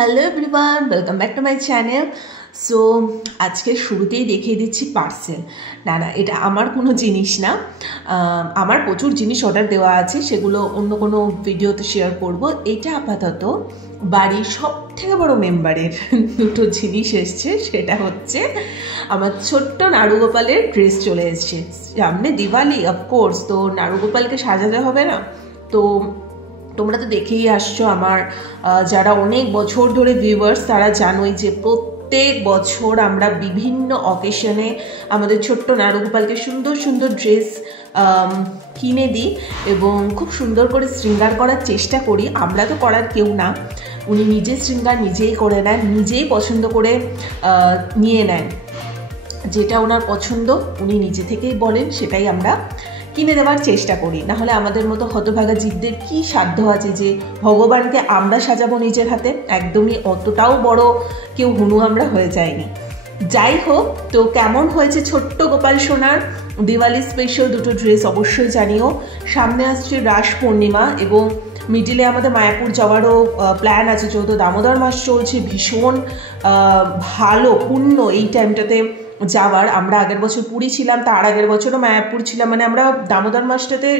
Hello everyone, welcome back to my channel. So আজকে শুরুতেই দেখিয়ে দিচ্ছি পার্সেল। না এটা আমার কোনো জিনিস না, আমার প্রচুর জিনিস অর্ডার দেওয়া আছে, সেগুলো অন্য কোনো ভিডিওতে শেয়ার করব। এটা আপাতত বাড়ির সব থেকে বড়ো মেম্বারের দুটো জিনিস এসছে। সেটা হচ্ছে আমার ছোট্ট নাড়ুগোপালের ড্রেস চলে এসছে। সামনে দিওয়ালি, অফকোর্স, তো নাড়ুগোপালকে সাজাতে হবে না? তো তোমরা তো দেখেই আসছো, আমার যারা অনেক বছর ধরে ভিউয়ার্স তারা জানোই যে প্রত্যেক বছর আমরা বিভিন্ন অকেশনে আমাদের ছোট্ট নাড়ুগোপালকে সুন্দর সুন্দর ড্রেস কিনে দিই এবং খুব সুন্দর করে শৃঙ্গার করার চেষ্টা করি। আমরা তো করার কেউ না, উনি নিজে শৃঙ্গার নিজেই করে নেন, নিজেই পছন্দ করে নিয়ে নেন। যেটা ওনার পছন্দ উনি নিজে থেকেই বলেন, সেটাই আমরা কিনে দেওয়ার চেষ্টা করি। নাহলে আমাদের মতো হতভাগা জীবদের কি সাধ্য আছে যে ভগবানকে আমরা সাজাবো নিজের হাতে? একদমই অতটাও বড় কেউ হুনু আমরা হয়ে যায়নি। যাই হোক, তো কেমন হয়েছে ছোট্ট গোপাল সোনার দিওয়ালি স্পেশাল দুটো ড্রেস অবশ্যই জানিও। সামনে আসছে রাস পূর্ণিমা এবং মিডিলে আমাদের মায়াপুর যাওয়ারও প্ল্যান আছে, যেহেতু দামোদর মাস চলছে। ভীষণ ভালো পুণ্য এই টাইমটাতে যাওয়ার। আমরা আগের বছর পুরী ছিলাম, তার আগের বছরও মায়াপুর ছিলাম। মানে আমরা দামোদর মাসটাতে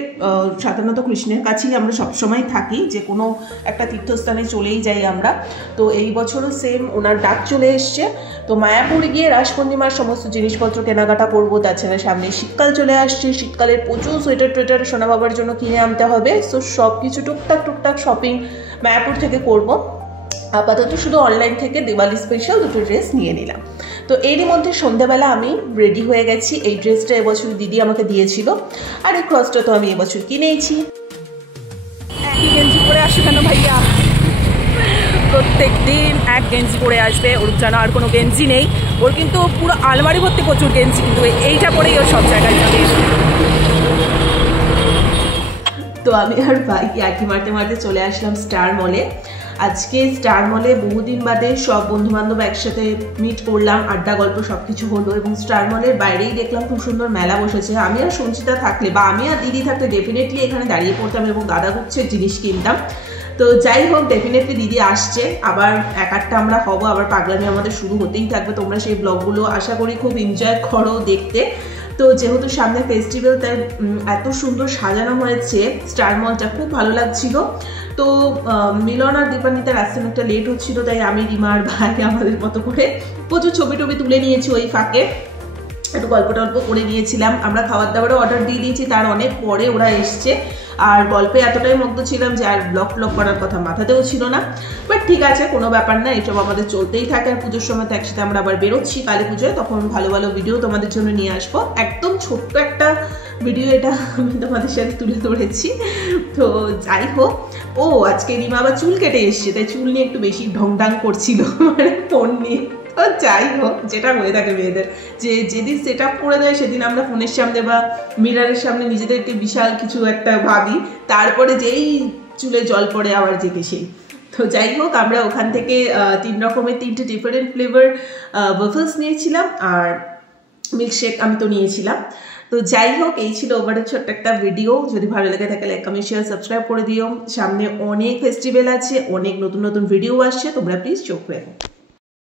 সাধারণত কৃষ্ণের কাছেই আমরা সবসময় থাকি, যে কোনো একটা তীর্থস্থানে চলেই যাই আমরা। তো এই বছরও সেম ওনার ডাক চলে এসছে। তো মায়াপুর গিয়ে রাস পূর্ণিমার সমস্ত জিনিসপত্র কেনাকাটা করবো। তাছাড়া সামনে শীতকাল চলে আসছে, শীতকালের প্রচুর সোয়েটার টোয়েটার সোনা বাবার জন্য কিনে আনতে হবে। সো সব কিছু টুকটাক শপিং মায়াপুর থেকে করবো। আপাতত শুধু অনলাইন থেকে দিওয়ালি স্পেশাল দুটো ড্রেস নিয়ে নিলাম। তো এরই মধ্যে সন্ধ্যাবেলা আমি রেডি হয়ে গেছি। এই ড্রেসটা এবছর দিদি আমাকে দিয়েছিল, আর এই ক্রসটা তো আমি এবছর কিনেইছি। একই গেঞ্জি পরে আসে কেন ভাইয়া? প্রত্যেক দিন এক গেঞ্জি পরে আসবে, ওর যেন আর কোনো গেঞ্জি নেই। ওর কিন্তু পুরো আলমারি ভর্তি প্রচুর গেঞ্জি, কিন্তু এইটা পরেই ওর সব জায়গায় যাবে। তো আমি আর ভাই একই মারতে মারতে চলে আসলাম স্টার মলে। আজকে স্টার মলে বহুদিন বাদে সব বন্ধুবান্ধব একসাথে মিট করলাম, আড্ডা গল্প সব কিছু হলো। এবং স্টার মলের বাইরেই দেখলাম খুব সুন্দর মেলা বসেছে। আমি আর সঞ্চিতা থাকলে বা আমি আর দিদি থাকলে ডেফিনেটলি এখানে দাঁড়িয়ে পড়তাম এবং দাদা গুচ্ছের জিনিস কিনতাম। তো যাই হোক, ডেফিনেটলি দিদি আসছে, আবার এক আটটা আমরা হবো, আবার পাগলামি আমাদের শুরু হতেই থাকবে। তোমরা সেই ব্লগগুলো আশা করি খুব এনজয় করো দেখতে। তো যেহেতু সামনে ফেস্টিভ্যাল, তাই এত সুন্দর সাজানো হয়েছে স্টার মলটা, খুব ভালো লাগছিল। তো মিলন আর দীপান্বিতার আসতে একটা লেট হচ্ছিল, তাই আমি রিমা আর ভাই আমাদের মতো করে প্রচুর ছবি টবি তুলে নিয়েছি। ওই ফাঁকে একটু গল্প টল্প করে নিয়েছিলাম। আমরা খাবার দাবারও অর্ডার দিয়ে দিয়েছি, তার অনেক পরে ওরা এসছে। আর গল্পে এতটাই মগ্ন ছিলাম যে আর ব্লগ করার কথা মাথাতেও ছিল না। বাট ঠিক আছে, কোনো ব্যাপার না, এইসব আমাদের চলতেই থাকে। আর পুজোর সময় তো একসাথে আমরা আবার বেরোচ্ছি কালী পুজোয়, তখন ভালো ভালো ভিডিও তোমাদের জন্য নিয়ে আসবো। একদম ছোট্ট একটা ভিডিও এটা আমি তোমাদের সাথে তুলে ধরেছি। তো যাই হোক, ও আজকে রিমা আবার চুল কেটে এসছে, তাই চুল নিয়ে একটু বেশি ঢংঢাং করছিল, মানে ফোন নিয়ে। তো যাই হোক, যেটা হয়ে থাকে মেয়েদের, যে যেদিন সেট আপ করে দেয় সেদিন আমরা ফোনের সামনে বা মিরারের সামনে নিজেদেরকে বিশাল কিছু একটা ভাবি, তারপরে যেই চুলে জল পড়ে আবার জেগে সেই। তো যাই হোক, আমরা ওখান থেকে 3 রকমের 3টে ডিফারেন্ট ফ্লেভার ওয়াফলস নিয়েছিলাম, আর মিল্কশেক আমি তো নিয়েছিলাম। তো যাই হোক, এই ছিল ওভারের ছোট্ট একটা ভিডিও। যদি ভালো লেগে থাকে লাইক কমেন্ট শেয়ার সাবস্ক্রাইব করে দিও। সামনে অনেক ফেস্টিভ্যাল আছে, অনেক নতুন নতুন ভিডিও আসছে, তোমরা প্লিজ চোখ রাখো।